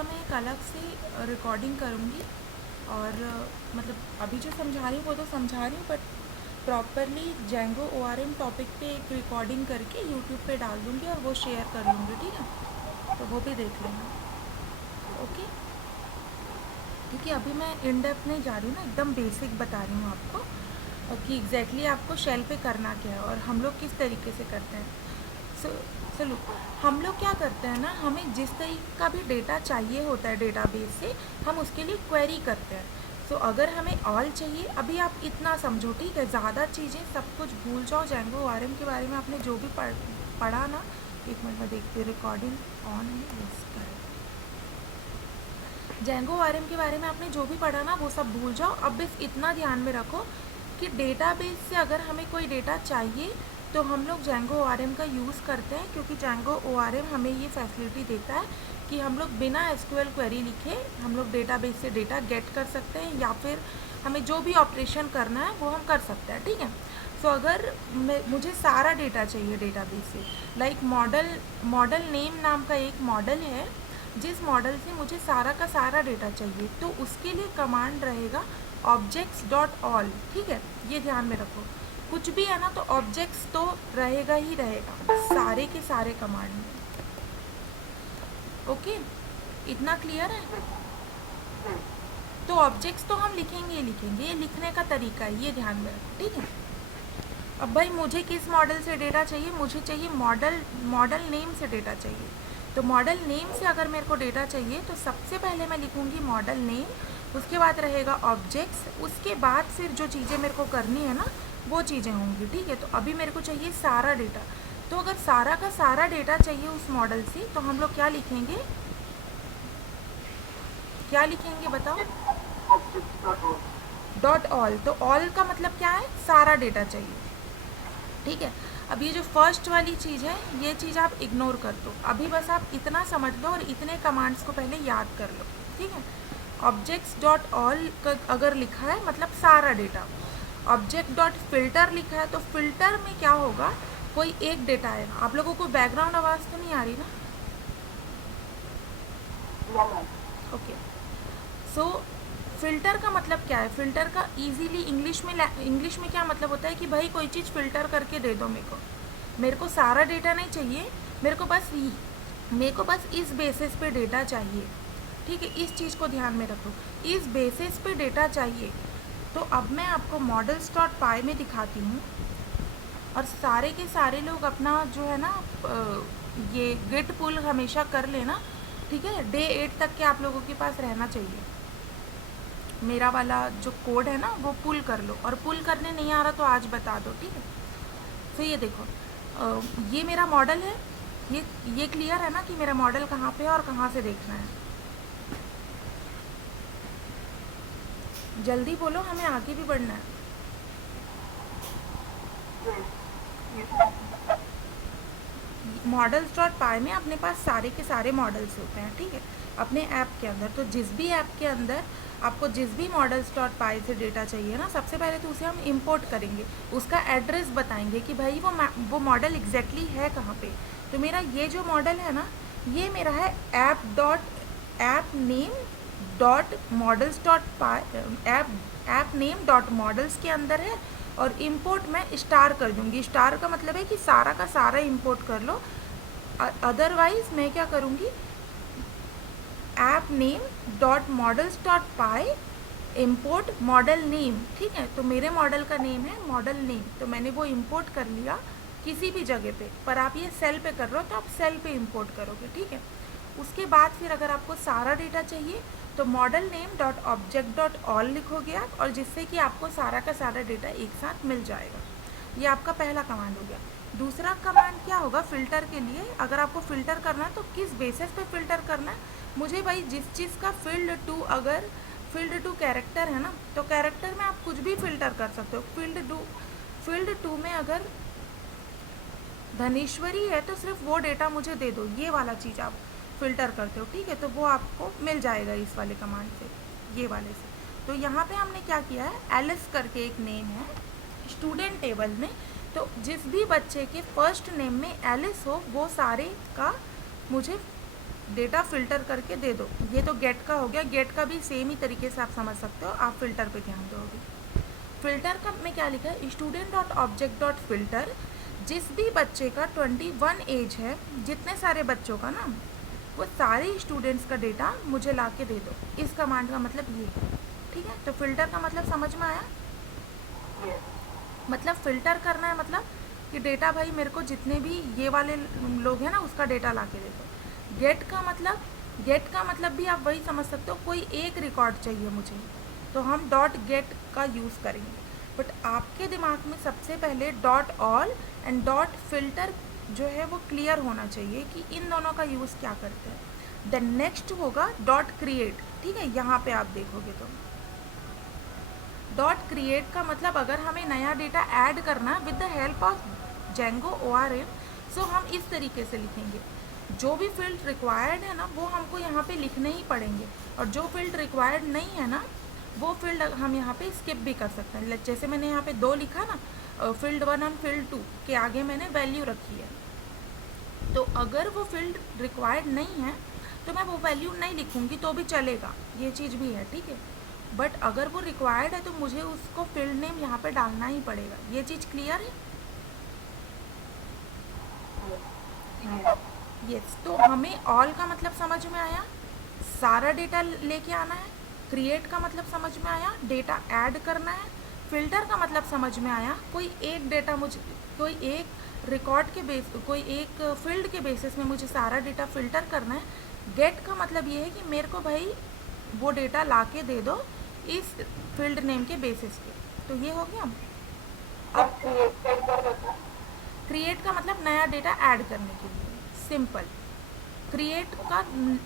इसका मैं एक अलग से रिकॉर्डिंग करूँगी और मतलब अभी जो समझा रही हूँ वो तो समझा रही हूँ, but properly Django ORM topic पे एक रिकॉर्डिंग करके यूट्यूब पे डाल दूँगी और वो शेयर कर लूँगी, ठीक है। तो वो भी देख लेना, ओके। क्योंकि अभी मैं इन डेप्थ नहीं जा रही हूँ ना, एकदम बेसिक बता रही हूँ आपको कि एग्जैक्टली आपको शेल पे करना क्या है और हम लोग किस तरीके से करते हैं। चलो हम लोग क्या करते हैं ना, हमें जिस तरीके का भी डेटा चाहिए होता है डेटाबेस से, हम उसके लिए क्वेरी करते हैं। अगर हमें ऑल चाहिए, अभी आप इतना समझो, ठीक है, ज़्यादा चीज़ें सब कुछ भूल जाओ। जेंगो ORM के बारे में आपने जो भी पढ़ा ना, एक मिनट में देखती हूँ, रिकॉर्डिंग ऑन है इसका। जेंगो ORM के बारे में आपने जो भी पढ़ा ना वो सब भूल जाओ। अब बस इतना ध्यान में रखो कि डेटाबेस से अगर हमें कोई डेटा चाहिए तो हम लोग जेंगो ORM का यूज़ करते हैं, क्योंकि जेंगो ORM हमें ये फैसिलिटी देता है कि हम लोग बिना SQL क्वेरी लिखे हम लोग डेटाबेस से डेटा गेट कर सकते हैं, या फिर हमें जो भी ऑपरेशन करना है वो हम कर सकते हैं, ठीक है। अगर मुझे सारा डेटा चाहिए डेटाबेस से, लाइक मॉडल नेम नाम का एक मॉडल है, जिस मॉडल से मुझे सारा का सारा डेटा चाहिए, तो उसके लिए कमांड रहेगा objects.all, ठीक है। ये ध्यान में रखो, कुछ भी है ना तो ऑब्जेक्ट्स तो रहेगा ही रहेगा सारे के सारे कमांड में, ओके। इतना क्लियर है? तो ऑब्जेक्ट्स तो हम लिखेंगे ही लिखेंगे, ये लिखने का तरीका है, ये ध्यान में रखो, ठीक है। अब भाई मुझे किस मॉडल से डेटा चाहिए, मुझे चाहिए मॉडल नेम से डेटा चाहिए। तो मॉडल नेम से अगर मेरे को डेटा चाहिए तो सबसे पहले मैं लिखूँगी मॉडल नेम, उसके बाद रहेगा ऑब्जेक्ट्स, उसके बाद फिर जो चीज़ें मेरे को करनी है ना वो चीज़ें होंगी, ठीक है। तो अभी मेरे को चाहिए सारा डेटा, तो अगर सारा का सारा डेटा चाहिए उस मॉडल से तो हम लोग क्या लिखेंगे, क्या लिखेंगे बताओ? .all। तो ऑल का मतलब क्या है, सारा डेटा चाहिए, ठीक है। अब ये जो फर्स्ट वाली चीज़ है ये चीज़ आप इग्नोर कर दो, अभी बस आप इतना समझ लो और इतने कमांड्स को पहले याद कर लो, ठीक है। objects.all अगर लिखा है मतलब सारा डेटा, object.filter लिखा है तो फिल्टर में क्या होगा, कोई एक डेटा आएगा। आप लोगों को बैकग्राउंड आवाज़ तो नहीं आ रही ना? ओके। फ़िल्टर का मतलब क्या है, फ़िल्टर का इजीली इंग्लिश में क्या मतलब होता है कि भाई कोई चीज़ फ़िल्टर करके दे दो मेरे को सारा डेटा नहीं चाहिए, मेरे को बस इस बेसिस पे डेटा चाहिए, ठीक है। इस चीज़ को ध्यान में रखो, इस बेसिस पे डेटा चाहिए। तो अब मैं आपको models.py में दिखाती हूँ, और सारे के सारे लोग अपना जो है ना ये गिट पुल हमेशा कर लेना, ठीक है। डे 8 तक के आप लोगों के पास रहना चाहिए, मेरा वाला जो कोड है ना वो पुल कर लो, और पुल करने नहीं आ रहा तो आज बता दो, ठीक है। तो ये देखो, ये मेरा मॉडल है, ये क्लियर है ना कि मेरा मॉडल कहाँ पे है और कहाँ से देखना है? जल्दी बोलो, हमें आगे भी बढ़ना है। models.py में अपने पास सारे के सारे मॉडल्स होते हैं, ठीक है, अपने ऐप के अंदर। तो जिस भी ऐप के अंदर आपको जिस भी models.py से डेटा चाहिए ना, सबसे पहले तो उसे हम इंपोर्ट करेंगे, उसका एड्रेस बताएंगे कि भाई वो मॉडल एग्जैक्टली है कहाँ पे। तो मेरा ये जो मॉडल है ना, ये मेरा है app.name.models के अंदर है, और इंपोर्ट मैं स्टार कर दूंगी। स्टार का मतलब है कि सारा का सारा इंपोर्ट कर लो, अदरवाइज मैं क्या करूँगी, app.name.models.py import मॉडल नेम, ठीक है। तो मेरे मॉडल का नेम है मॉडल नेम, तो मैंने वो इंपोर्ट कर लिया किसी भी जगह पे, पर आप ये सेल पे कर रहे हो तो आप सेल पे इंपोर्ट करोगे, ठीक है। उसके बाद फिर अगर आपको सारा डेटा चाहिए तो model name dot object dot all लिखोगे आप, और जिससे कि आपको सारा का सारा डेटा एक साथ मिल जाएगा। ये आपका पहला कमांड हो गया। दूसरा कमांड क्या होगा फ़िल्टर के लिए, अगर आपको फ़िल्टर करना है तो किस बेसिस पे फ़िल्टर करना है, मुझे भाई जिस चीज़ का अगर फील्ड टू कैरेक्टर है ना, तो कैरेक्टर में आप कुछ भी फ़िल्टर कर सकते हो। फील्ड टू में अगर धनेश्वरी है तो सिर्फ वो डेटा मुझे दे दो, ये वाला चीज़ आप फ़िल्टर करते हो, ठीक है। तो वो आपको मिल जाएगा इस वाले कमांड से, ये वाले से। तो यहाँ पे हमने क्या किया है, एलिस करके एक नेम है स्टूडेंट टेबल में, तो जिस भी बच्चे के फर्स्ट नेम में एलिस हो वो सारे का मुझे डेटा फ़िल्टर करके दे दो। ये तो गेट का हो गया, गेट का भी सेम ही तरीके से आप समझ सकते हो, आप फ़िल्टर पे ध्यान दोगे। फ़िल्टर का में क्या लिखा है, student dot object dot filter, जिस भी बच्चे का 21 एज है, जितने सारे बच्चों का ना, वो सारे स्टूडेंट्स का डेटा मुझे ला के दे दो। इस कमांड का मतलब ये, ठीक है। तो फ़िल्टर का मतलब समझ में आया, मतलब फ़िल्टर करना है, मतलब कि डेटा भाई मेरे को जितने भी ये वाले लोग हैं ना उसका डेटा ला के दे दो। गेट का मतलब भी आप वही समझ सकते हो, कोई एक रिकॉर्ड चाहिए मुझे, तो हम डॉट गेट का यूज़ करेंगे। बट आपके दिमाग में सबसे पहले dot all and dot filter जो है वो क्लियर होना चाहिए कि इन दोनों का यूज़ क्या करते हैं। देन नेक्स्ट होगा डॉट क्रिएट, ठीक है। यहाँ पे आप देखोगे तो डॉट क्रिएट का मतलब अगर हमें नया डेटा ऐड करना with the help of Django ORM, सो हम इस तरीके से लिखेंगे। जो भी फील्ड रिक्वायर्ड है ना वो हमको यहाँ पे लिखने ही पड़ेंगे, और जो फील्ड रिक्वायर्ड नहीं है ना वो फील्ड हम यहाँ पे स्किप भी कर सकते हैं। जैसे मैंने यहाँ पे 2 लिखा ना, फील्ड 1 और फील्ड 2 के आगे मैंने वैल्यू रखी है, तो अगर वो फील्ड रिक्वायर्ड नहीं है तो मैं वो वैल्यू नहीं लिखूँगी तो भी चलेगा, ये चीज़ भी है, ठीक है। बट अगर वो रिक्वायर्ड है तो मुझे उसको फील्ड नेम यहाँ पे डालना ही पड़ेगा। ये चीज़ क्लियर है? यस। तो हमें ऑल का मतलब समझ में आया, सारा डेटा लेके आना है। क्रिएट का मतलब समझ में आया, डेटा ऐड करना है। फिल्टर का मतलब समझ में आया, कोई एक डेटा मुझे, कोई एक रिकॉर्ड के बेस, कोई एक फील्ड के बेसिस में मुझे सारा डेटा फिल्टर करना है। गेट का मतलब ये है कि मेरे को भाई वो डेटा ला के दे दो इस फील्ड नेम के बेसिस पे। तो ये हो गया। अब क्रिएट का मतलब नया डेटा ऐड करने के लिए, सिंपल। क्रिएट का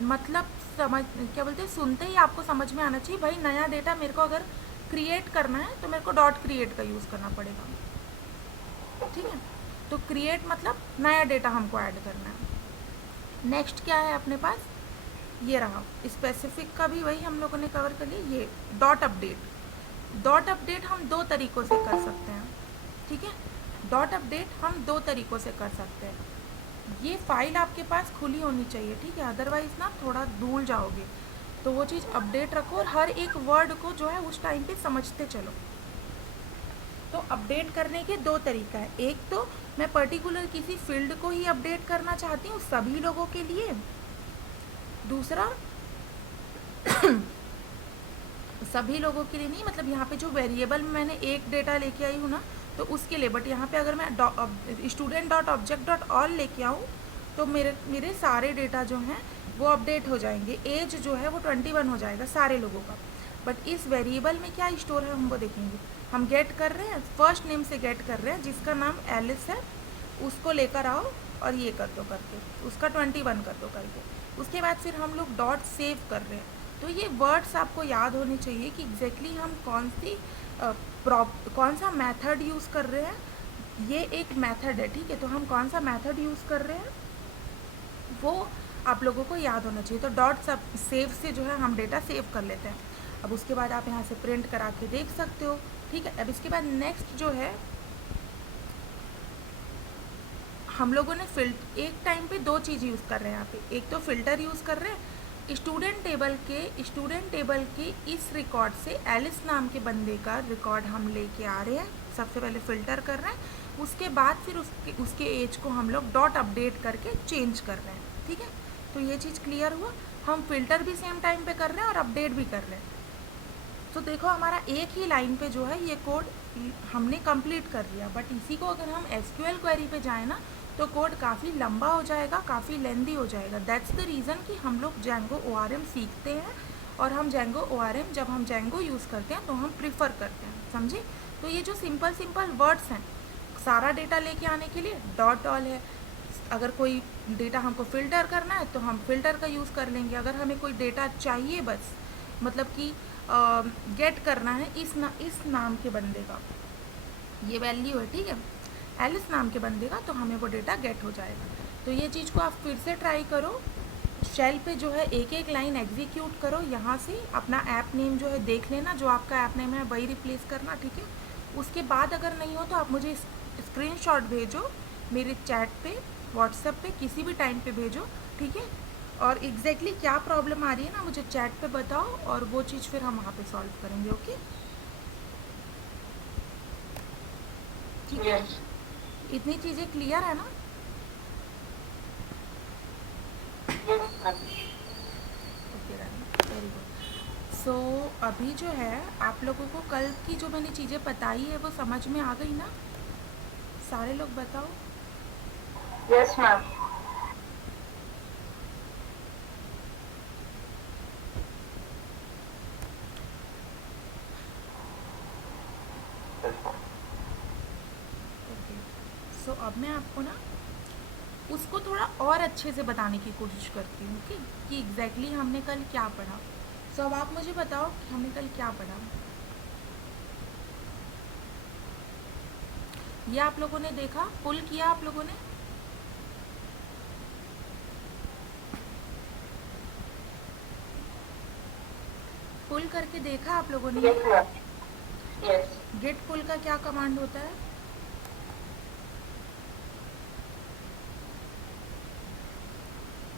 मतलब समझ, क्या बोलते हैं, सुनते ही आपको समझ में आना चाहिए भाई नया डेटा मेरे को अगर क्रिएट करना है तो मेरे को डॉट क्रिएट का यूज़ करना पड़ेगा, ठीक है। तो क्रिएट मतलब नया डेटा हमको ऐड करना है। नेक्स्ट क्या है अपने पास, ये रहा स्पेसिफिक का भी वही हम लोगों ने कवर कर लिया। ये डॉट अपडेट, डॉट अपडेट हम 2 तरीक़ों से कर सकते हैं, ठीक है। डॉट अपडेट हम 2 तरीक़ों से कर सकते हैं। ये फाइल आपके पास खुली होनी चाहिए, ठीक है, अदरवाइज़ ना थोड़ा भूल जाओगे। तो वो चीज़ अपडेट रखो और हर एक वर्ड को जो है उस टाइम पे समझते चलो। तो अपडेट करने के 2 तरीका है, एक तो मैं पर्टिकुलर किसी फील्ड को ही अपडेट करना चाहती हूँ सभी लोगों के लिए, दूसरा सभी लोगों के लिए नहीं, मतलब यहाँ पे जो वेरिएबल में मैंने एक डेटा लेके आई हूँ ना तो उसके लिए। बट यहाँ पे अगर मैं student dot object dot all लेके आऊँ तो मेरे सारे डेटा जो हैं वो अपडेट हो जाएंगे। एज जो है वो 21 हो जाएगा सारे लोगों का। बट इस वेरिएबल में क्या स्टोर है हम वो देखेंगे। हम गेट कर रहे हैं, फर्स्ट नेम से गेट कर रहे हैं, जिसका नाम एलिस है उसको लेकर आओ और ये कर दो करके, उसका 21 कर दो करके। उसके बाद फिर हम लोग डॉट सेव कर रहे हैं। तो ये वर्ड्स आपको याद होने चाहिए कि एग्जैक्टली हम कौन सा मेथड यूज़ कर रहे हैं। ये एक मेथड है, ठीक है, तो हम कौन सा मेथड यूज़ कर रहे हैं वो आप लोगों को याद होना चाहिए। तो डॉट सब सेव से जो है हम डेटा सेव कर लेते हैं। अब उसके बाद आप यहाँ से प्रिंट करा के देख सकते हो, ठीक है। अब इसके बाद नेक्स्ट जो है हम लोगों ने एक टाइम पे 2 चीज़ यूज़ कर रहे हैं यहाँ पे। एक तो फ़िल्टर यूज़ कर रहे हैं, स्टूडेंट टेबल के इस रिकॉर्ड से एलिस नाम के बंदे का रिकॉर्ड हम लेके आ रहे हैं। सबसे पहले फ़िल्टर कर रहे हैं, उसके बाद फिर उसके एज को हम लोग डॉट अपडेट करके चेंज कर रहे हैं, ठीक है। तो ये चीज़ क्लियर हुआ। हम फ़िल्टर भी सेम टाइम पे कर रहे हैं और अपडेट भी कर रहे हैं। तो देखो हमारा एक ही लाइन पे जो है ये कोड हमने कंप्लीट कर लिया। बट इसी को अगर हम SQL क्वेरी पे जाएँ ना तो कोड काफ़ी लंबा हो जाएगा, काफ़ी लेंदी हो जाएगा। दैट्स द रीज़न कि हम लोग जेंगो ORM सीखते हैं, और हम जेंगो ORM जब हम जेंगो यूज़ करते हैं तो हम प्रीफर करते हैं, समझे। तो ये जो सिंपल वर्ड्स हैं सारा डेटा लेके आने के लिए डॉट ऑल है। अगर कोई डेटा हमको फ़िल्टर करना है तो हम फ़िल्टर का यूज़ कर लेंगे। अगर हमें कोई डेटा चाहिए बस, मतलब कि गेट करना है इस नाम के बंदे का, ये वैल्यू है, ठीक है, एलिस नाम के बंदे का, तो हमें वो डेटा गेट हो जाएगा। तो ये चीज़ को आप फिर से ट्राई करो, शेल पे जो है एक एक लाइन एग्जीक्यूट करो। यहाँ से अपना ऐप नेम जो है देख लेना, जो आपका ऐप नेम है वही रिप्लेस करना, ठीक है। उसके बाद अगर नहीं हो तो आप मुझे स्क्रीनशॉट भेजो मेरे चैट पे, व्हाट्सएप पे, किसी भी टाइम पे भेजो, ठीक है। और एग्जैक्टली क्या प्रॉब्लम आ रही है ना मुझे चैट पे बताओ, और वो चीज़ फिर हम वहाँ पे सॉल्व करेंगे। ओके, ठीक है? यस। इतनी चीज़ें क्लियर है ना? Yes ma'am. Okay, very good. So अभी जो है आप लोगों को कल की जो मैंने चीज़ें बताई है वो समझ में आ गई ना? सारे लोग बताओ। Yes ma'am. ओके, सो अब मैं आपको ना उसको थोड़ा और अच्छे से बताने की कोशिश करती हूँ कि एग्जैक्टली हमने कल क्या पढ़ा। सो अब आप मुझे बताओ कि हमने कल क्या पढ़ा। ये आप लोगों ने देखा, पुल किया आप लोगों ने? पुल करके देखा आप लोगों ने यस ये? मैम। यस। गेट पुल का क्या कमांड होता है?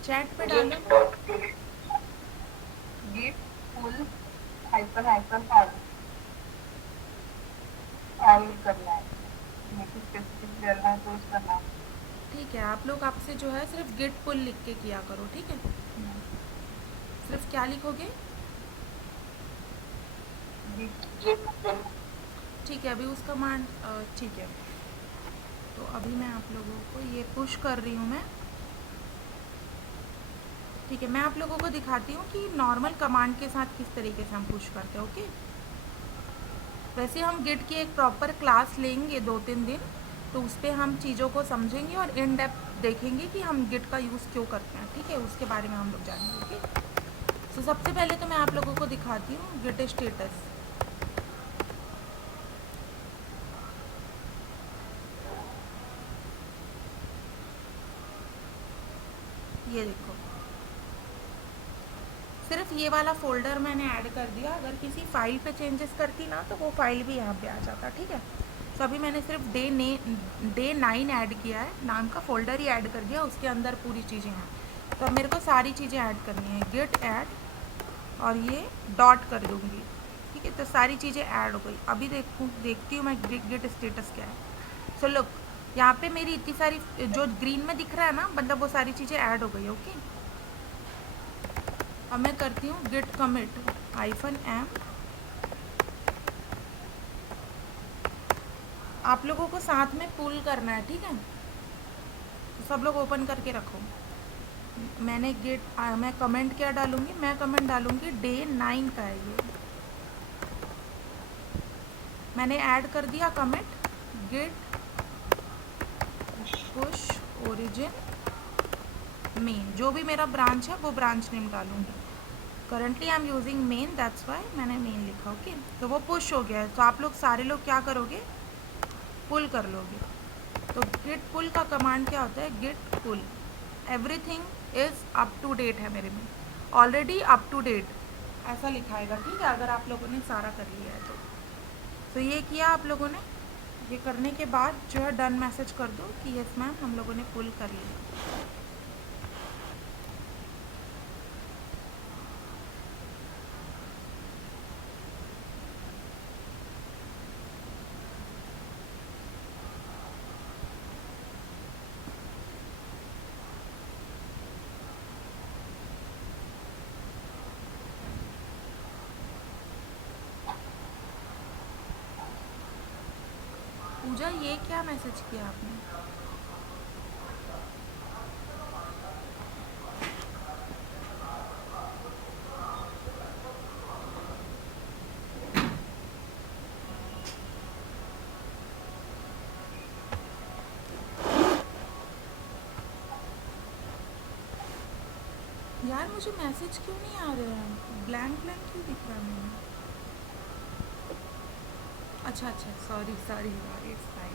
चैट पे डालो। Get dot get full hyper hyper on on करना है, मुझे स्पेसिफिक करना है तो यूज करना है। ठीक है, आप लोग आपसे जो है सिर्फ गेट पुल लिख के किया करो, ठीक है? सिर्फ क्या लिखोगे? Get full. ठीक है, अभी उस कमांड ठीक है, तो अभी मैं आप लोगों को ये पुश कर रही हूँ मैं। ठीक है, मैं आप लोगों को दिखाती हूँ कि नॉर्मल कमांड के साथ किस तरीके से हम पुश करते हैं। ओके, वैसे हम गिट की एक प्रॉपर क्लास लेंगे 2-3 दिन, तो उस पर हम चीज़ों को समझेंगे और इन डेप्थ देखेंगे कि हम गिट का यूज़ क्यों करते हैं। ठीक है, उसके बारे में हम लोग जानेंगे। ओके, तो सबसे पहले तो मैं आप लोगों को दिखाती हूँ गिट स्टेटस। ये देखो, सिर्फ ये वाला फ़ोल्डर मैंने ऐड कर दिया। अगर किसी फ़ाइल पे चेंजेस करती ना तो वो फ़ाइल भी यहाँ पे आ जाता। ठीक है, तो अभी मैंने सिर्फ डे 9 ऐड किया है, नाम का फ़ोल्डर ही ऐड कर दिया, उसके अंदर पूरी चीज़ें हैं। तो अब मेरे को सारी चीज़ें ऐड करनी है, गिट ऐड, और ये डॉट कर दूँगी। ठीक है, तो सारी चीज़ें ऐड हो गई। अभी देखती हूँ मैं गिट स्टेटस क्या है। सो लुक, यहाँ पे मेरी इतनी सारी जो ग्रीन में दिख रहा है ना, मतलब वो सारी चीज़ें ऐड हो गई। ओके, अब मैं करती हूँ गिट कमिट -m। आप लोगों को साथ में पुल करना है, ठीक है? तो सब लोग ओपन करके रखो। मैं कमेंट क्या डालूँगी? मैं कमेंट डालूँगी डे 9 का है ये। मैंने ऐड कर दिया comment, git push origin main, जो भी मेरा ब्रांच है वो ब्रांच नेम डालूँगी। Currently I am using main, that's why मैंने मेन लिखा। ओके, तो वो पुश हो गया है। तो आप लोग सारे लोग क्या करोगे? पुल कर लोगे। तो गिट पुल का कमांड क्या होता है? Git pull, everything is up to date है मेरे में, ऑलरेडी अप टू डेट ऐसा लिखाएगा। ठीक है, अगर आप लोगों ने सारा कर लिया है तो ये किया आप लोगों ने। ये करने के बाद जो है डन मैसेज कर दो कि यस मैम हम लोगों ने पुल कर लिया। पूजा, ये क्या मैसेज किया आपने? यार मुझे मैसेज क्यों नहीं आ रहे हैं? ब्लैंक ब्लैंक क्यों दिख रहा है मुझे? अच्छा अच्छा, sorry sorry sorry, it's fine.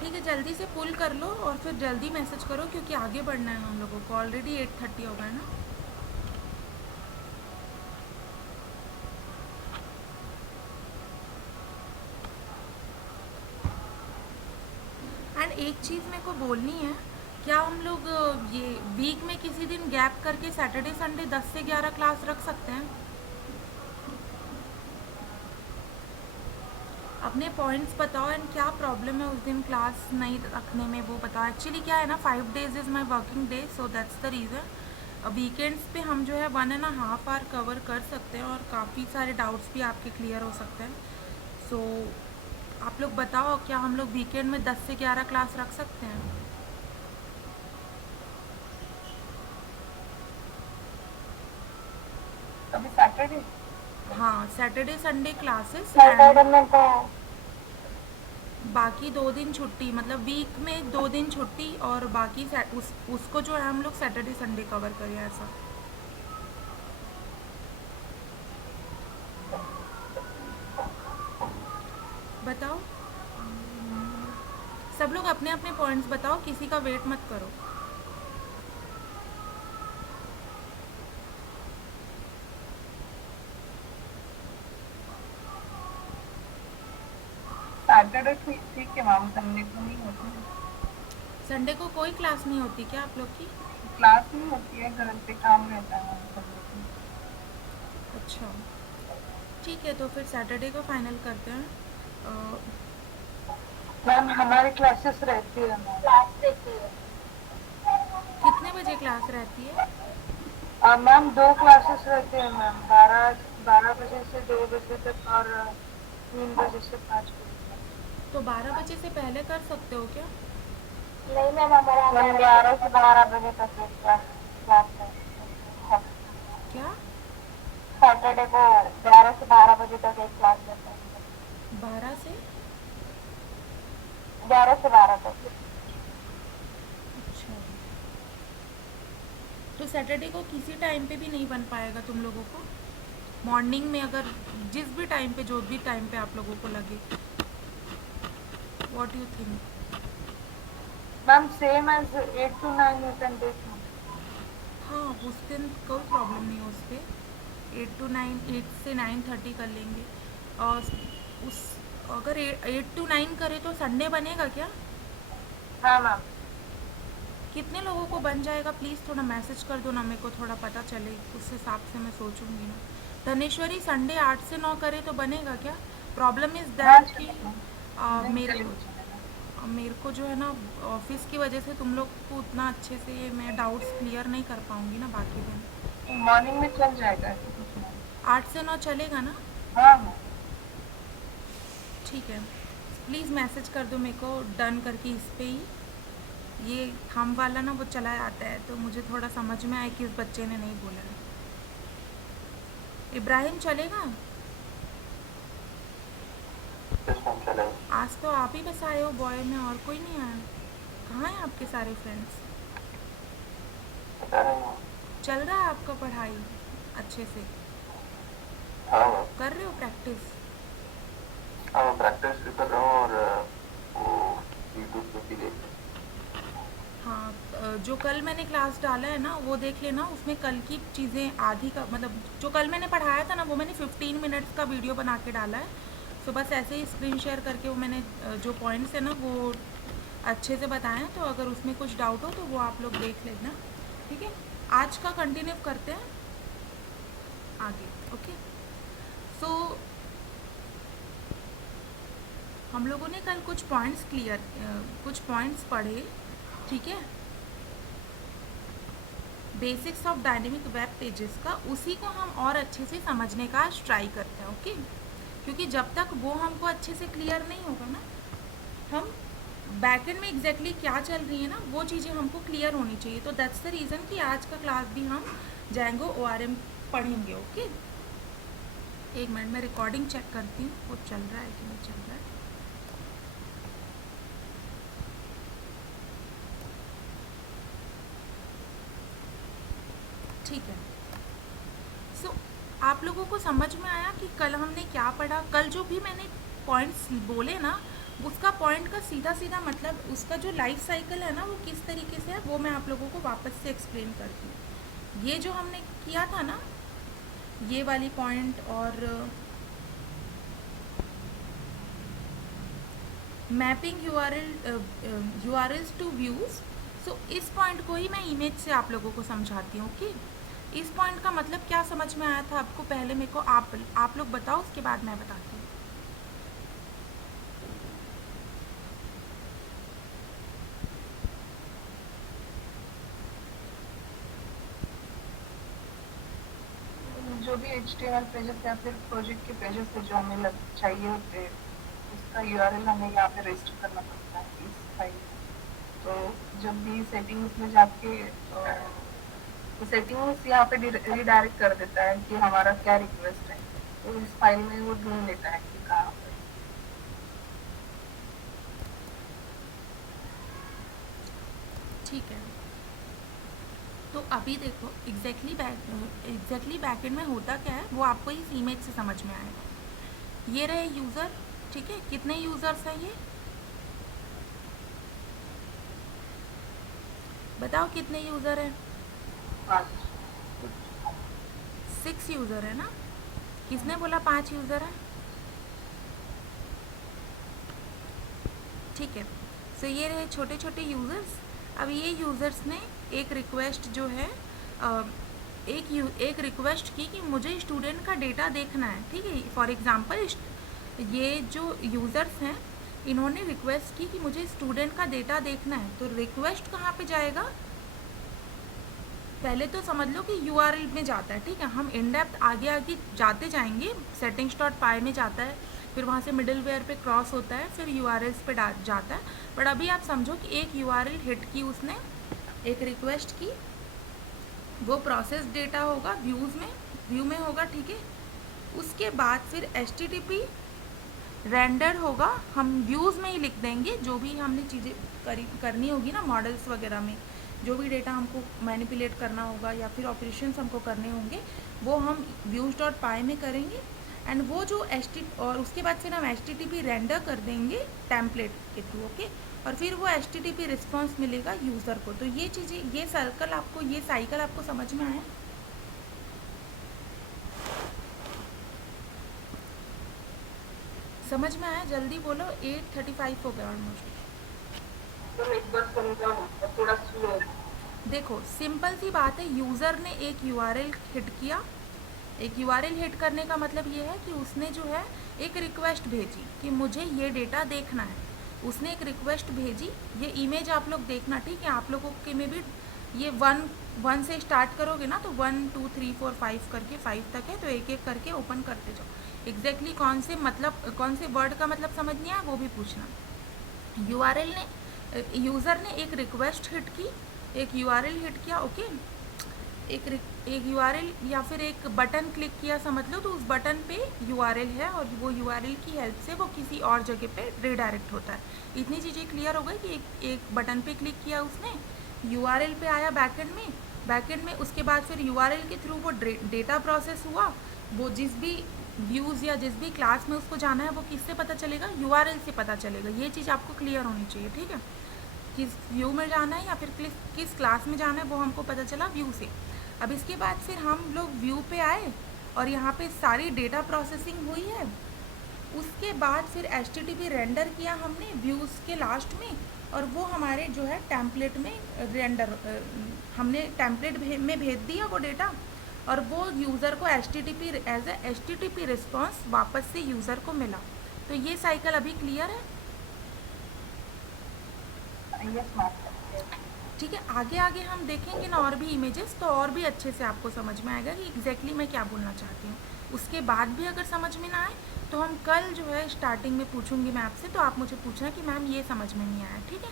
ठीक है, जल्दी से पुल कर लो और फिर जल्दी मैसेज करो, क्योंकि आगे बढ़ना है हम लोगों को। ऑलरेडी 8:30 हो गए ना। एंड एक चीज़ मेरे को बोलनी है, क्या हम लोग ये वीक में किसी दिन गैप करके सैटरडे संडे 10 से 11 क्लास रख सकते हैं? अपने पॉइंट्स बताओ एंड क्या प्रॉब्लम है उस दिन क्लास नहीं रखने में, वो बताओ। एक्चुअली क्या है ना, 5 days is my working day, so that's the reason. Weekends पे हम जो है 1.5 hour कवर कर सकते हैं और काफ़ी सारे डाउट्स भी आपके क्लियर हो सकते हैं। सो आप लोग बताओ, क्या हम लोग वीकेंड में 10 से 11 क्लास रख सकते हैं? अभी सैटरडे हाँ, Saturday Sunday classes Saturday and में तो बाकी 2 दिन छुट्टी, मतलब वीक में 2 दिन छुट्टी और बाकी उसको जो है हम लोग सैटरडे संडे कवर करें, ऐसा। बताओ, सब लोग अपने अपने पॉइंट्स बताओ, किसी का वेट मत करो। सैटरडे ठीक है मैम, संडे को नहीं होती। संडे को कोई क्लास नहीं होती क्या आप लोग की? क्लास नहीं होती है, घर पे काम रहता है मैम संडे को। अच्छा, ठीक है, तो फिर सैटरडे को फाइनल करते हैं। मैम हमारी क्लासेस रहती है मैम, क्लास रहती है कितने बजे क्लास रहती है? मैम 2 क्लासेस रहती है मैम, 12 बजे से 2 बजे तक और 3 बजे से 5 बजे तक। तो 12 बजे से पहले कर सकते हो क्या? नहीं मैम, हमारा मैम 11 से 12 बजे तक एक क्लास है। क्या? सैटरडे को 11 से 12 बजे तक एक क्लास रहता है। 12 से? 11 से 12 तक। अच्छा, तो सैटरडे को किसी टाइम पे भी नहीं बन पाएगा तुम लोगों को? मॉर्निंग में, अगर जिस भी टाइम पे, जो भी टाइम पे आप लोगों को लगे, what you think? Ma'am same as 8 to 9 you can take. हाँ, उस दिन कोई प्रॉब्लम नहीं है उस पर। 8 to 9, 8 से 9:30 कर लेंगे। और उस अगर 8 to 9 करें तो संडे बनेगा क्या? हाँ मैम। कितने लोगों को बन जाएगा? प्लीज़ थोड़ा मैसेज कर दो ना, मेरे को थोड़ा पता चले, उस हिसाब से मैं सोचूंगी ना। धनेश्वरी, संडे 8 से 9 करे तो बनेगा क्या? प्रॉब्लम इज़ हाँ दैट कि चलेगा, नहीं मेरे चलेगा को चलेगा। मेरे को जो है ना, ऑफिस की वजह से तुम लोग को उतना अच्छे से मैं डाउट्स क्लियर नहीं कर पाऊँगी ना बाकी दिन। मॉर्निंग में चल जाएगा, ऐसा कुछ नहीं। 8 से 9 चलेगा ना? हाँ मैम। ठीक है, प्लीज़ मैसेज कर दो मेरे को डन करके इस पे ही। ये हम वाला ना वो चला आता है, तो मुझे थोड़ा समझ में आए कि उस बच्चे ने नहीं बोला है। इब्राहिम, चलेगा? चलेगा। आज तो आप ही बस आए हो बॉय में, और कोई नहीं आया? कहाँ हैं आपके सारे फ्रेंड्स? चल रहा है आपका पढ़ाई अच्छे से? हाँ मैम। कर रहे हो प्रैक्टिस? हाँ मैं प्रैक्टिस भी कर रहा हूँ और वो यूट्यूब पे भी देख रहा हाँ, जो कल मैंने क्लास डाला है ना वो देख लेना, उसमें कल की चीज़ें आधी का, मतलब जो कल मैंने पढ़ाया था ना वो मैंने 15 मिनट्स का वीडियो बना के डाला है। सो बस ऐसे ही स्क्रीन शेयर करके वो मैंने जो पॉइंट्स है ना वो अच्छे से बताए हैं, तो अगर उसमें कुछ डाउट हो तो वो आप लोग देख लेना, ठीक है? आज का कंटिन्यू करते हैं आगे, ओके? सो हम लोगों ने कल कुछ पॉइंट्स पढ़े, ठीक है, basics of dynamic web pages का। उसी को हम और अच्छे से समझने का आज ट्राई करते हैं, ओके? क्योंकि जब तक वो हमको अच्छे से क्लियर नहीं होगा ना, हम बैकएंड में एग्जैक्टली क्या चल रही है ना वो चीज़ें हमको क्लियर होनी चाहिए। तो दैट्स द रीज़न कि आज का क्लास भी हम जैंगो ORM पढ़ेंगे, ओके? एक मिनट, मैं रिकॉर्डिंग चेक करती हूँ वो चल रहा है कि नहीं चल रहा है। ठीक है। सो आप लोगों को समझ में आया कि कल हमने क्या पढ़ा? कल जो भी मैंने पॉइंट्स बोले ना, उसका पॉइंट का सीधा सीधा मतलब उसका जो लाइफ साइकिल है ना वो किस तरीके से है, वो मैं आप लोगों को वापस से एक्सप्लेन करती हूँ। ये जो हमने किया था ना, ये वाली पॉइंट और मैपिंग यूआरएल्स टू व्यूज़। सो इस पॉइंट को ही मैं इमेज से आप लोगों को समझाती हूँ कि इस पॉइंट का मतलब क्या समझ में आया था आपको, पहले मेरे को आप लोग बताओ, उसके बाद मैं बताती हूँ। जो भी HTML पेजेस या फिर प्रोजेक्ट के पेजेस है जो हमें चाहिए होते हैं, उसका URL हमें यहाँ पे रजिस्टर करना पड़ता है इस फाइल में। तो जब भी सेटिंग्स में जाके तो सेटिंग्स यहाँ पे रिडायरेक्ट कर देता है कि हमारा क्या रिक्वेस्ट है, तो इस फाइल में वो ढूंढ लेता है कि कहाँ पे। ठीक है, तो अभी देखो एग्जैक्टली बैकएंड में होता क्या है वो आपको इस इमेज से समझ में आएगा। ये रहे यूज़र, ठीक है, कितने यूज़र्स हैं ये बताओ, कितने यूज़र हैं? 6 यूज़र है ना? किसने बोला 5 यूज़र है? ठीक है, सो ये रहे छोटे छोटे यूज़र्स। अब ये यूज़र्स ने एक रिक्वेस्ट जो है एक रिक्वेस्ट की कि मुझे स्टूडेंट का डेटा देखना है, ठीक है। फॉर एग्ज़ाम्पल ये जो यूज़र्स हैं इन्होंने रिक्वेस्ट की कि मुझे स्टूडेंट का डेटा देखना है, तो रिक्वेस्ट कहाँ पे जाएगा? पहले तो समझ लो कि URL में जाता है, ठीक है। हम इन डेप्थ आगे आगे जाते जाएंगे, settings.py में जाता है, फिर वहाँ से मिडलवेयर पे क्रॉस होता है, फिर URLs पे जाता है। बट अभी आप समझो कि एक URL हिट की उसने, एक रिक्वेस्ट की, वो प्रोसेस डेटा होगा व्यू में होगा, ठीक है। उसके बाद फिर HTTP रेंडर होगा, हम व्यूज़ में ही लिख देंगे जो भी हमने चीज़ें करनी होगी ना, मॉडल्स वगैरह में जो भी डेटा हमको मैनिपुलेट करना होगा या फिर ऑपरेशंस हमको करने होंगे वो हम views.py में करेंगे। एंड वो जो और उसके बाद फिर हम HTTP रेंडर कर देंगे टेम्पलेट के थ्रू, ओके। और फिर वो HTTP रिस्पॉन्स मिलेगा यूज़र को। तो ये चीज़ें, ये साइकिल आपको समझ में आया? समझ में आया? जल्दी बोलो, 8:35 हो गया ऑलमोस्ट। तो एक बार समझाओ, थोड़ा स्लो। देखो सिंपल सी बात है, यूज़र ने एक URL हिट किया। एक URL हिट करने का मतलब ये है कि उसने जो है एक रिक्वेस्ट भेजी कि मुझे ये डेटा देखना है। उसने एक रिक्वेस्ट भेजी, ये इमेज आप लोग देखना, ठीक है। आप लोगों के में भी ये वन से स्टार्ट करोगे ना, तो 1 2 3 4 5 करके 5 तक है, तो एक एक करके ओपन करते जाओ। एग्जैक्टली कौन से वर्ड का मतलब समझ नहीं आया वो भी पूछना। यूज़र ने एक रिक्वेस्ट हिट की, एक URL हिट किया, ओके। एक URL या फिर एक बटन क्लिक किया समझ लो, तो उस बटन पे URL है और वो URL की हेल्प से वो किसी और जगह पे रिडायरेक्ट होता है। इतनी चीज़ें क्लियर हो गई कि एक बटन पे क्लिक किया उसने, URL पे आया बैकएंड में उसके बाद फिर URL के थ्रू वो डेटा प्रोसेस हुआ। वो जिस भी व्यूज़ या जिस भी क्लास में उसको जाना है वो किससे पता चलेगा? URL से पता चलेगा। ये चीज़ आपको क्लियर होनी चाहिए, ठीक है। किस व्यू में जाना है या फिर किस क्लास में जाना है वो हमको पता चला व्यू से। अब इसके बाद फिर हम लोग व्यू पे आए और यहाँ पे सारी डेटा प्रोसेसिंग हुई है। उसके बाद फिर HTTP रेंडर किया हमने व्यूज़ के लास्ट में, और वो हमारे जो है टेम्पलेट में हमने टेम्पलेट में भेज दिया वो डेटा, और वो यूज़र को एज ए HTTP रिस्पॉन्स वापस से यूज़र को मिला। तो ये साइकिल अभी क्लियर है? ठीक है, आगे आगे हम देखेंगे ना और भी इमेजेस, तो और भी अच्छे से आपको समझ में आएगा कि एग्जैक्टली मैं क्या बोलना चाहती हूँ। उसके बाद भी अगर समझ में ना आए तो हम कल जो है स्टार्टिंग में पूछूंगी मैं आपसे, तो आप मुझे पूछना कि मैम ये समझ में नहीं आया, ठीक है।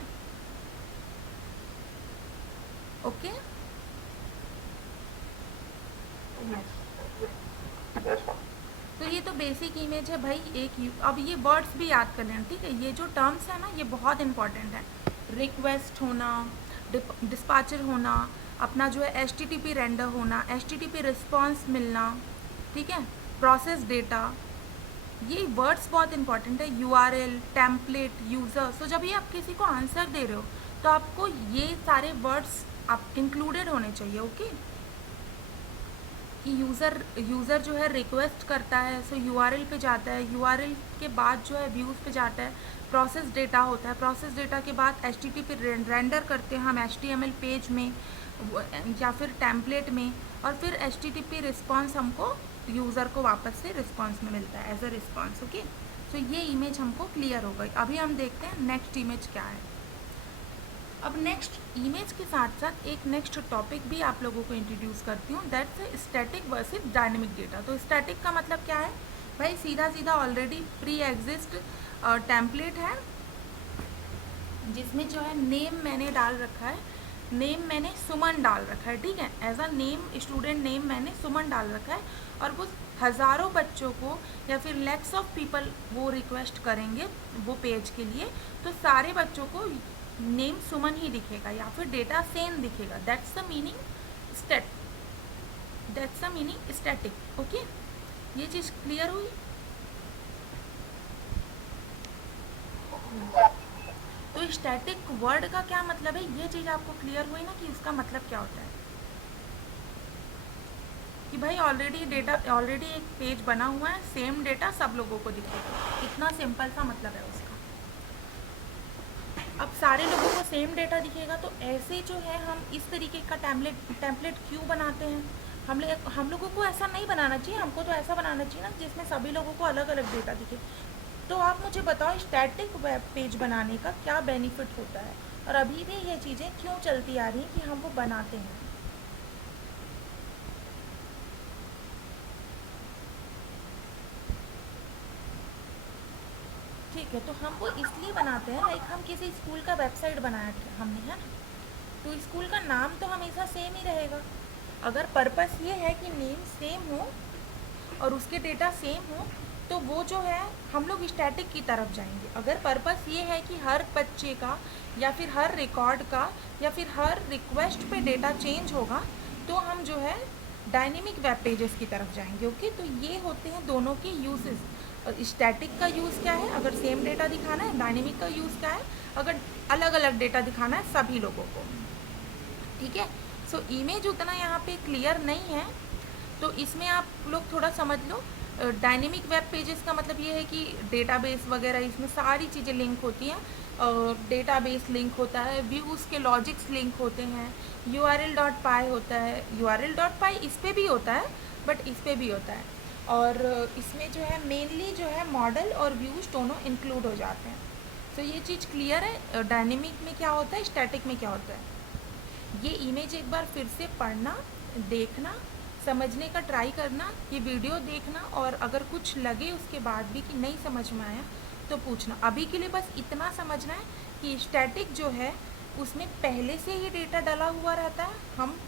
ओके, तो ये तो बेसिक इमेज है भाई। अब ये वर्ड्स भी याद कर लेना, ठीक है। ये जो टर्म्स है ना ये बहुत इंपॉर्टेंट है। रिक्वेस्ट होना, डिस्पैचर होना, अपना जो है HTTP रेंडर होना, HTTP रिस्पॉन्स मिलना, ठीक है, प्रोसेस डेटा, ये वर्ड्स बहुत इंपॉर्टेंट है। URL, template, user. सो जब ये आप किसी को आंसर दे रहे हो तो आपको ये सारे वर्ड्स आप इंक्लूडेड होने चाहिए, ओके। कि यूज़र जो है रिक्वेस्ट करता है, सो यूआरएल पे जाता है, यूआरएल के बाद जो है व्यूज़ पे जाता है, प्रोसेस डेटा होता है, प्रोसेस डेटा के बाद एचटीटीपी रेंडर करते हैं हम एचटीएमएल पेज में या फिर टेम्पलेट में, और फिर एचटीटीपी रिस्पॉन्स हमको यूज़र को वापस से रिस्पॉन्स में मिलता है एज अ रिस्पॉन्स। ओके, सो ये इमेज हमको क्लियर हो गई। अभी हम देखते हैं नेक्स्ट इमेज क्या है। अब नेक्स्ट इमेज के साथ साथ एक नेक्स्ट टॉपिक भी आप लोगों को इंट्रोड्यूस करती हूँ, that's static versus dynamic data. तो स्टैटिक का मतलब क्या है भाई, सीधा सीधा ऑलरेडी प्री एग्जिस्ट टेम्पलेट है जिसमें जो है नेम मैंने डाल रखा है, नेम मैंने सुमन डाल रखा है, ठीक है, as a name student name मैंने सुमन डाल रखा है, और वो हज़ारों बच्चों को या फिर लैक्स ऑफ पीपल वो रिक्वेस्ट करेंगे वो पेज के लिए, तो सारे बच्चों को नेम सुमन ही दिखेगा या फिर डेटा सेम दिखेगा। That's the meaning static. Okay, ये चीज़ क्लियर हुई। तो स्टैटिक वर्ड का क्या मतलब है, ये चीज़ आपको क्लियर हुई ना कि इसका मतलब क्या होता है, कि भाई ऑलरेडी एक पेज बना हुआ है, सेम डेटा सब लोगों को दिखेगा, इतना सिंपल सा मतलब है उसका। अब सारे लोगों को सेम डेटा दिखेगा, तो ऐसे जो है हम इस तरीके का टेम्पलेट क्यों बनाते हैं, हम लोगों को ऐसा नहीं बनाना चाहिए, हमको तो ऐसा बनाना चाहिए ना जिसमें सभी लोगों को अलग अलग डेटा दिखे। तो आप मुझे बताओ स्टैटिक वेब पेज बनाने का क्या बेनिफिट होता है, और अभी भी ये चीज़ें क्यों चलती आ रही हैं कि हम वो बनाते हैं। ठीक है, तो हम वो इसलिए बनाते हैं, लाइक हम किसी स्कूल का वेबसाइट बनाया था हमने, है ना, तो स्कूल का नाम तो हमेशा सेम ही रहेगा। अगर पर्पस ये है कि नेम सेम हो और उसके डेटा सेम हो, तो वो जो है हम लोग स्टैटिक की तरफ जाएंगे। अगर पर्पस ये है कि हर बच्चे का या फिर हर रिकॉर्ड का या फिर हर रिक्वेस्ट पे डेटा चेंज होगा, तो हम जो है डायनेमिक वेब पेजेस की तरफ जाएंगे। ओके, तो ये होते हैं दोनों के यूजेस। स्टैटिक का यूज़ क्या है, अगर सेम डेटा दिखाना है, डायनेमिक का यूज़ क्या है, अगर अलग अलग डेटा दिखाना है सभी लोगों को। ठीक है, सो इमेज उतना यहाँ पे क्लियर नहीं है, तो इसमें आप लोग थोड़ा समझ लो। डायनेमिक वेब पेजेस का मतलब ये है कि डेटाबेस वगैरह इसमें सारी चीज़ें लिंक होती हैं, डेटाबेस लिंक होता है, व्यूज़ के लॉजिक्स लिंक होते हैं, url.py होता है, url.py इस पर भी होता है, बट इस पर भी होता है, और इसमें जो है मेनली जो है मॉडल और व्यूज़ दोनों इंक्लूड हो जाते हैं। तो ये चीज़ क्लियर है, डायनेमिक में क्या होता है, स्टैटिक में क्या होता है। ये इमेज एक बार फिर से पढ़ना, देखना, समझने का ट्राई करना, ये वीडियो देखना, और अगर कुछ लगे उसके बाद भी कि नहीं समझ में आया तो पूछना। अभी के लिए बस इतना समझना है कि स्टैटिक जो है उसमें पहले से ही डेटा डला हुआ रहता है, हम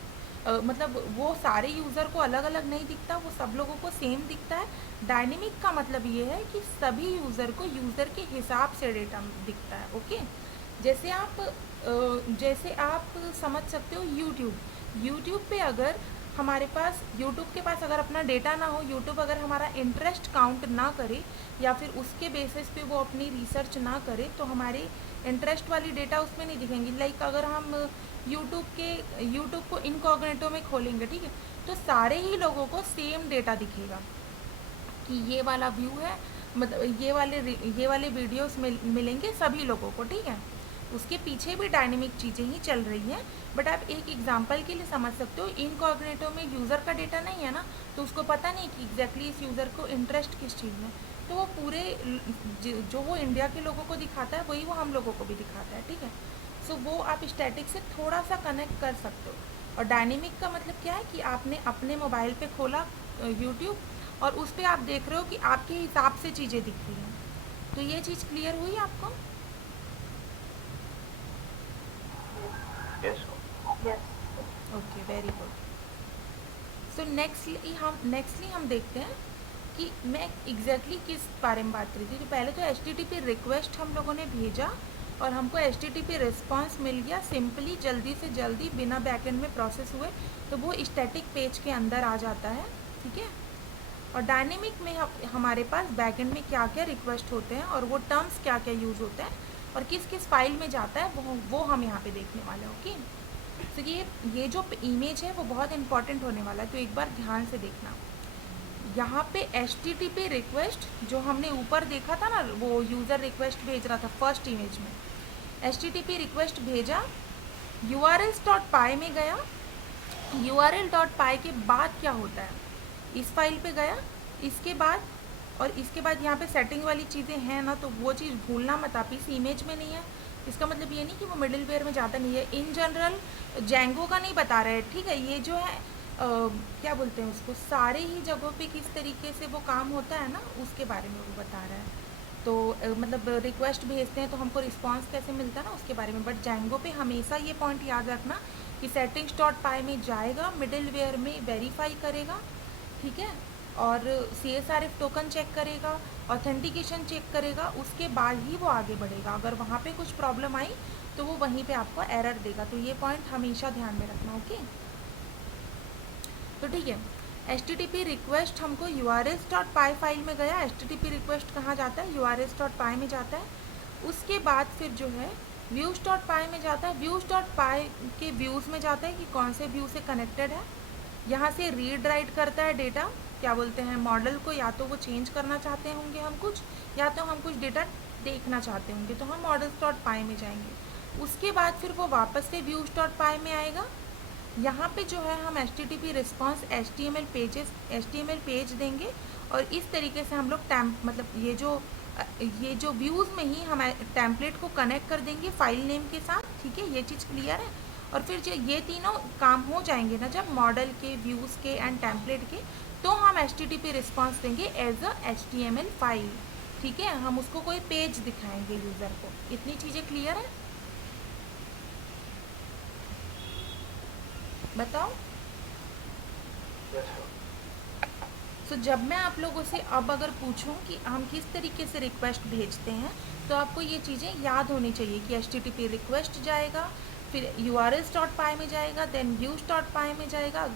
मतलब वो सारे यूज़र को अलग अलग नहीं दिखता, वो सब लोगों को सेम दिखता है। डायनेमिक का मतलब ये है कि सभी यूज़र को यूज़र के हिसाब से डेटा दिखता है। ओके, जैसे आप समझ सकते हो यूट्यूब पे अगर हमारे पास यूट्यूब के पास अगर अपना डेटा ना हो, यूट्यूब अगर हमारा इंटरेस्ट काउंट ना करे या फिर उसके बेसिस पे वो अपनी रिसर्च ना करे, तो हमारे इंटरेस्ट वाली डेटा उसमें नहीं दिखेंगी। लाइक अगर हम यूट्यूब को इनकॉग्निटो में खोलेंगे, ठीक है, तो सारे ही लोगों को सेम डेटा दिखेगा कि ये वाला व्यू है, मतलब ये वाले वीडियोस मिलेंगे सभी लोगों को, ठीक है। उसके पीछे भी डायनेमिक चीज़ें ही चल रही हैं, बट आप एक एग्जांपल के लिए समझ सकते हो, इनकॉग्निटो में यूज़र का डेटा नहीं है ना, तो उसको पता नहीं कि एग्जैक्टली इस यूज़र को इंटरेस्ट किस चीज़ में, तो वो पूरे जो वो इंडिया के लोगों को दिखाता है वही वो हम लोगों को भी दिखाता है, ठीक है। सो वो आप स्टैटिक से थोड़ा सा कनेक्ट कर सकते हो। और डायनेमिक का मतलब क्या है कि आपने अपने मोबाइल पे खोला यूट्यूब, और उस पर आप देख रहे हो कि आपके हिसाब से चीज़ें दिख रही हैं। तो ये चीज़ क्लियर हुई आपको? Yes. Okay, very good. So nextly हम देखते हैं कि मैं एग्जैक्टली किस बारे में बात करी थी। तो पहले तो HTTP रिक्वेस्ट हम लोगों ने भेजा और हमको HTTP रिस्पॉन्स मिल गया, सिंपली जल्दी से जल्दी बिना बैकएंड में प्रोसेस हुए, तो वो स्टैटिक पेज के अंदर आ जाता है, ठीक है। और डायनेमिक में हमारे पास बैकएंड में क्या क्या रिक्वेस्ट होते हैं और वो टर्म्स क्या क्या यूज़ होते हैं और किस किस फाइल में जाता है, वो हम यहाँ पे देखने वाले हैं। ओके, तो ये जो इमेज है वो बहुत इंपॉर्टेंट होने वाला है, तो एक बार ध्यान से देखना। यहाँ पे HTTP रिक्वेस्ट जो हमने ऊपर देखा था ना, वो यूज़र रिक्वेस्ट भेज रहा था फर्स्ट इमेज में, HTTP रिक्वेस्ट भेजा, urls.py में गया, url.py के बाद क्या होता है, इस फाइल पे गया, इसके बाद और इसके बाद यहाँ पे सेटिंग वाली चीज़ें हैं ना, तो वो चीज़ भूलना मत, आप इस इमेज में नहीं है, इसका मतलब ये नहीं कि वो मिडिल वेयर में ज़्यादा नहीं है। इन जनरल जेंगो का नहीं बता रहा है, ठीक है, ये जो है क्या बोलते हैं उसको, सारे ही जगहों पे किस तरीके से वो काम होता है ना, उसके बारे में वो बता रहा है। तो मतलब रिक्वेस्ट भेजते हैं तो हमको रिस्पांस कैसे मिलता है ना, उसके बारे में। बट जेंगो पे हमेशा ये पॉइंट याद रखना कि settings.py में जाएगा, मिडिल वेयर में वेरीफाई करेगा, ठीक है, और CSRF टोकन चेक करेगा, ऑथेंटिकेशन चेक करेगा, उसके बाद ही वो आगे बढ़ेगा। अगर वहाँ पे कुछ प्रॉब्लम आई तो वो वहीं पे आपको एरर देगा, तो ये पॉइंट हमेशा ध्यान में रखना, ओके। तो ठीक है, HTTP रिक्वेस्ट हमको urls.py फाइल में गया, HTTP रिक्वेस्ट कहाँ जाता है, urls.py में जाता है। उसके बाद फिर जो है views.py में जाता है, views.py के व्यूज़ में जाता है कि कौन से व्यू से कनेक्टेड है। यहाँ से रीड राइट करता है डेटा, क्या बोलते हैं, मॉडल को, या तो वो चेंज करना चाहते होंगे हम कुछ, या तो हम कुछ डेटा देखना चाहते होंगे, तो हम models.py में जाएंगे। उसके बाद फिर वो वापस से views.py में आएगा। यहाँ पे जो है हम HTTP रिस्पॉन्स HTML पेज देंगे, और इस तरीके से हम लोग मतलब ये जो व्यूज़ में ही हम टेम्पलेट को कनेक्ट कर देंगे फाइल नेम के साथ, ठीक है, ये चीज़ क्लियर है। और फिर जो ये तीनों काम हो जाएंगे ना, जब मॉडल के, व्यूज़ के एंड टेम्पलेट के, तो हम HTTP रिस्पॉन्स देंगे एज अ HTML फाइल, ठीक है, हम उसको कोई पेज दिखाएंगे यूज़र को। इतनी चीज़ें क्लियर है, बताओ। सो जब मैं आप लोगों से अब अगर पूछूं कि हम किस तरीके से रिक्वेस्ट भेजते हैं, तो आपको ये चीज़ें याद होनी चाहिए कि HTTP रिक्वेस्ट जाएगा, फिर urls.py में जाएगा, देन views.py में जाएगा,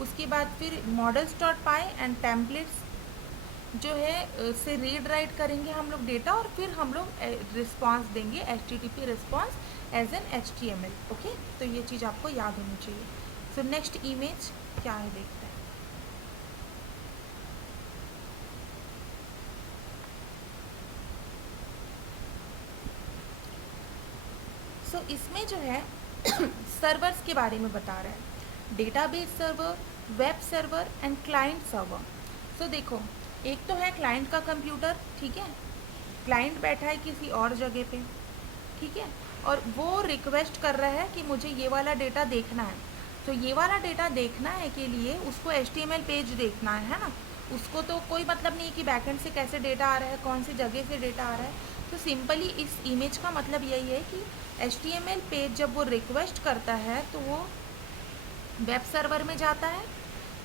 उसके बाद फिर models.py एंड टेम्पलेट्स जो है से रीड राइट करेंगे हम लोग डेटा, और फिर हम लोग रिस्पॉन्स देंगे, HTTP response as an HTML, okay. तो ये चीज़ आपको याद होनी चाहिए। सो नेक्स्ट इमेज क्या है देखते हैं। सो इसमें जो है सर्वर्स के बारे में बता रहा है, database server, web server and client server. So देखो, एक तो है क्लाइंट का कंप्यूटर, ठीक है, क्लाइंट बैठा है किसी और जगह पे, ठीक है, और वो रिक्वेस्ट कर रहा है कि मुझे ये वाला डेटा देखना है। तो ये वाला डेटा देखना है के लिए उसको HTML पेज देखना है ना, उसको तो कोई मतलब नहीं कि बैकएंड से कैसे डेटा आ रहा है, कौन सी जगह से डेटा आ रहा है। तो सिंपली इस इमेज का मतलब यही है कि HTML पेज जब वो रिक्वेस्ट करता है तो वो वेब सर्वर में जाता है,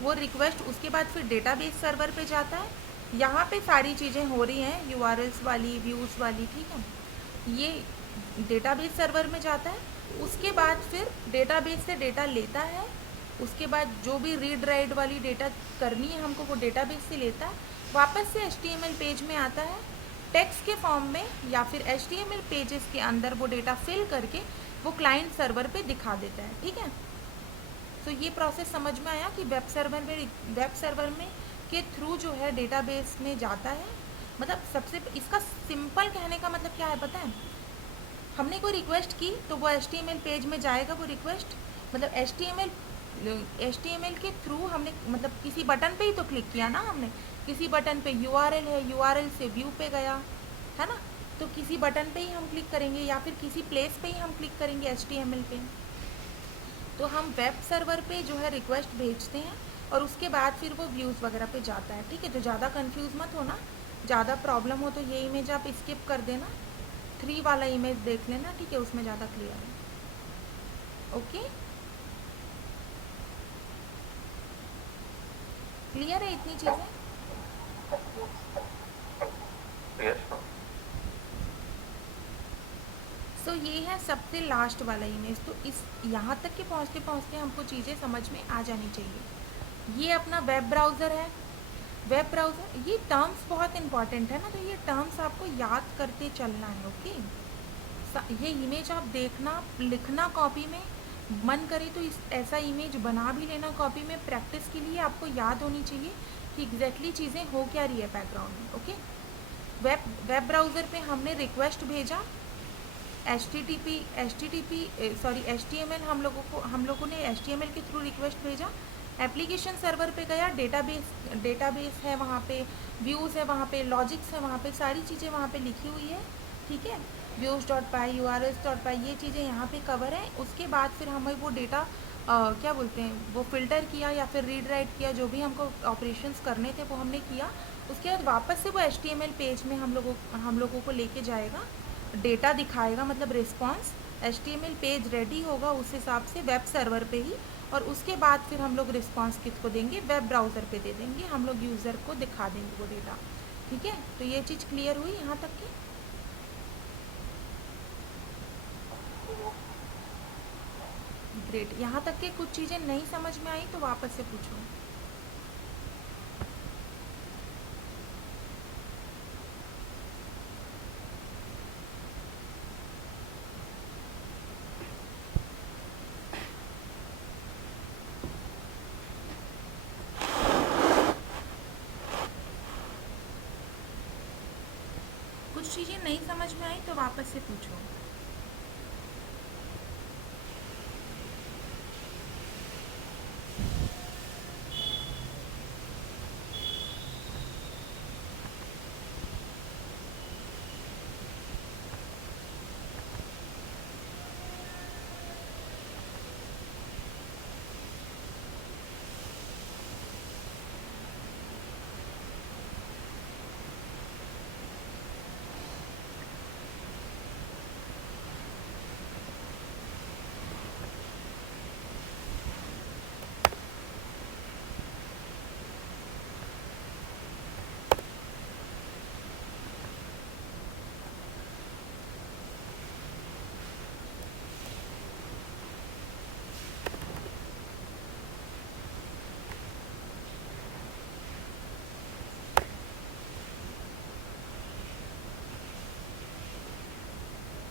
वो रिक्वेस्ट उसके बाद फिर डेटाबेस सर्वर पे जाता है। यहाँ पे सारी चीज़ें हो रही हैं, URLs वाली, व्यूज़ वाली, ठीक है, ये डेटाबेस सर्वर में जाता है। उसके बाद फिर डेटाबेस से डेटा लेता है, उसके बाद जो भी रीड राइट वाली डेटा करनी है हमको, वो डेटाबेस से लेता है, वापस से HTML पेज में आता है, टेक्स्ट के फॉर्म में या फिर HTML पेजेस के अंदर वो डेटा फिल करके वो क्लाइंट सर्वर पे दिखा देता है, ठीक है। तो ये प्रोसेस समझ में आया कि वेब सर्वर में के थ्रू जो है डेटाबेस में जाता है। मतलब सबसे इसका सिंपल कहने का मतलब क्या है पता है, हमने कोई रिक्वेस्ट की तो वो HTML पेज में जाएगा, वो रिक्वेस्ट मतलब HTML के थ्रू हमने, मतलब किसी बटन पे ही तो क्लिक किया ना हमने, किसी बटन पे URL है, URL से व्यू पे गया है ना, तो किसी बटन पे ही हम क्लिक करेंगे या फिर किसी प्लेस पे ही हम क्लिक करेंगे HTML पे। तो हम वेब सर्वर पे जो है रिक्वेस्ट भेजते हैं और उसके बाद फिर वो व्यूज़ वगैरह पे जाता है, ठीक है। तो ज़्यादा कंफ्यूज मत होना, ज़्यादा प्रॉब्लम हो तो ये इमेज आप स्किप कर देना, 3 वाला इमेज देख लेना, ठीक है, उसमें ज़्यादा क्लियर है, ओके। क्लियर है इतनी चीज़ें? सो ये है सबसे लास्ट वाला इमेज। तो इस यहाँ तक के पहुँचते पहुँचते हमको चीज़ें समझ में आ जानी चाहिए। ये अपना वेब ब्राउज़र है, वेब ब्राउज़र, ये टर्म्स बहुत इंपॉर्टेंट है ना, तो ये टर्म्स आपको याद करते चलना है, ओके। ये इमेज आप देखना, लिखना कॉपी में, मन करे तो इस ऐसा इमेज बना भी लेना कॉपी में, प्रैक्टिस के लिए आपको याद होनी चाहिए कि एग्जैक्टली चीज़ें हो क्या रही है बैकग्राउंड में। ओके, वेब ब्राउज़र पे हमने रिक्वेस्ट भेजा, HTML हम लोगों ने HTML के थ्रू रिक्वेस्ट भेजा, एप्लीकेशन सर्वर पे गया, डेटाबेस है वहाँ पे, व्यूज़ है वहाँ पे, लॉजिक्स है वहाँ पे, सारी चीज़ें वहाँ पे लिखी हुई है, ठीक है। views.py, urls.py, ये चीज़ें यहाँ पे कवर है। उसके बाद फिर हमें वो डेटा क्या बोलते हैं, वो फ़िल्टर किया या फिर रीड राइट किया, जो भी हमको ऑपरेशंस करने थे वो हमने किया। उसके बाद वापस से वो HTML पेज में हम लोगों को लेके जाएगा, डेटा दिखाएगा, मतलब रिस्पॉन्स। HTML पेज रेडी होगा उस हिसाब से वेब सर्वर पे ही, और उसके बाद फिर हम लोग रिस्पॉन्स किसको देंगे, वेब ब्राउज़र पे दे देंगे, हम लोग यूज़र को दिखा देंगे वो डेटा, ठीक है। तो ये चीज़ क्लियर हुई यहाँ तक की? ग्रेट। यहाँ तक के कुछ चीज़ें नहीं समझ में आई तो वापस से पूछो। कुछ चीज़ें नहीं समझ में आई तो वापस से पूछो।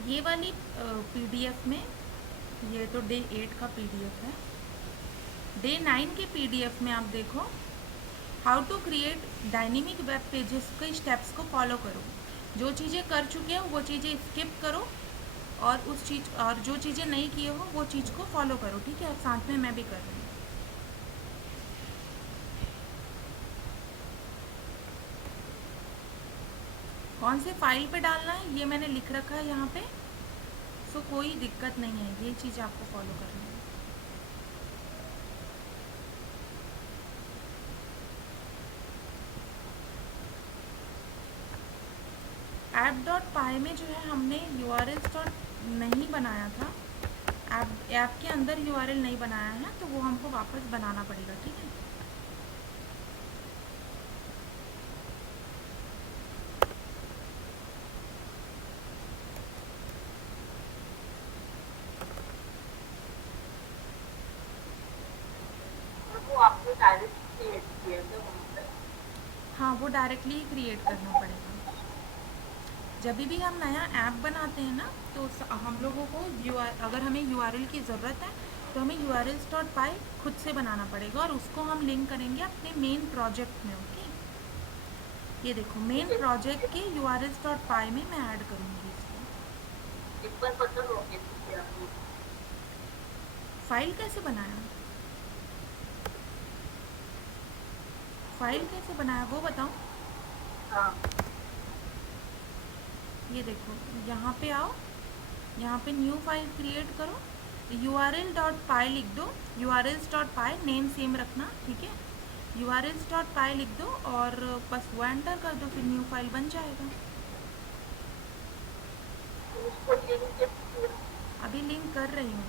ये वाली PDF में, ये तो डे 8 का PDF है, डे 9 के PDF में आप देखो, how to create dynamic web pages के स्टेप्स को फॉलो करो। जो चीज़ें कर चुके हो वो चीज़ें स्किप करो, और जो चीज़ें नहीं किए हो वो चीज़ को फॉलो करो, ठीक है। और साथ में मैं भी कर रही हूँ। कौन से फाइल पे डालना है ये मैंने लिख रखा है यहाँ पे, सो कोई दिक्कत नहीं है, ये चीज़ आपको फॉलो करनी है। app.py में जो है हमने URLs नहीं बनाया था, ऐप के अंदर URL नहीं बनाया है, तो वो हमको वापस बनाना पड़ेगा, ठीक है। वो आपने डायरेक्ट क्रिएट किया था वहाँ पे? हाँ, वो डायरेक्टली ही क्रिएट करना पड़ेगा। जब भी हम नया ऐप बनाते हैं ना, तो हम लोगों को अगर हमें URL की ज़रूरत है तो हमें urls.py खुद से बनाना पड़ेगा, और उसको हम लिंक करेंगे अपने मेन प्रोजेक्ट में। ओके, ये देखो मेन प्रोजेक्ट के urls.py में मैं ऐड करूँगी इसको। एक बार पता हो गया कि आपने फाइल कैसे बनाया, फाइल कैसे बनाया वो बताऊँ? हाँ ये देखो, यहाँ पे आओ, यहाँ पे न्यू फाइल क्रिएट करो, url.py लिख दो, urls.py नेम सेम रखना, ठीक है। urls.py लिख दो और बस वो एंटर कर दो, फिर न्यू फाइल बन जाएगा। उसको लिंक अभी लिंक कर रही हूँ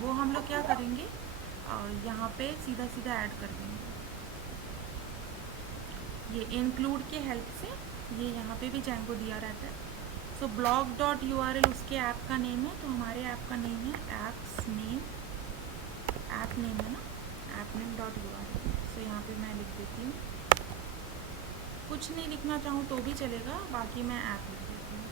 वो हम लोग क्या करेंगे, यहाँ पे सीधा सीधा ऐड कर देंगे, ये इंक्लूड के हेल्प से, ये यहाँ पे भी Django दिया रहता है। सो blog.url उसके ऐप का नेम है, तो हमारे ऐप का नेम है ऐप नेम है ना, appname.url। सो यहाँ पे मैं लिख देती हूँ, कुछ नहीं लिखना चाहूँ तो भी चलेगा, बाकी मैं ऐप लिख देती हूँ।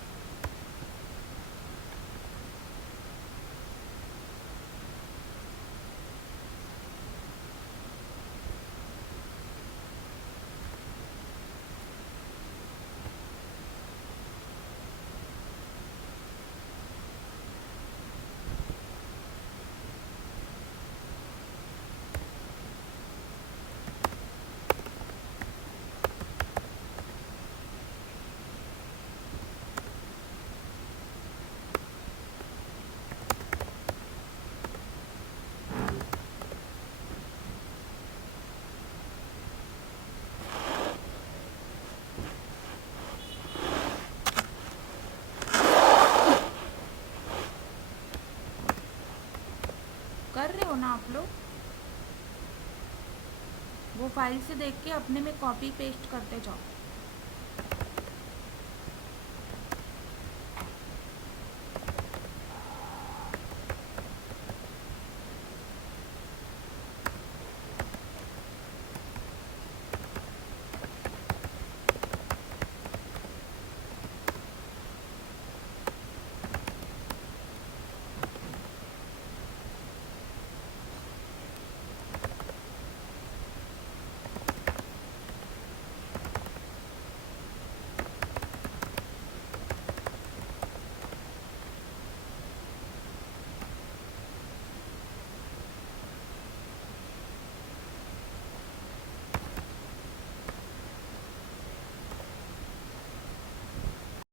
कर रहे हो ना आप लोग, वो फाइल से देख के अपने में कॉपी पेस्ट करते जाओ।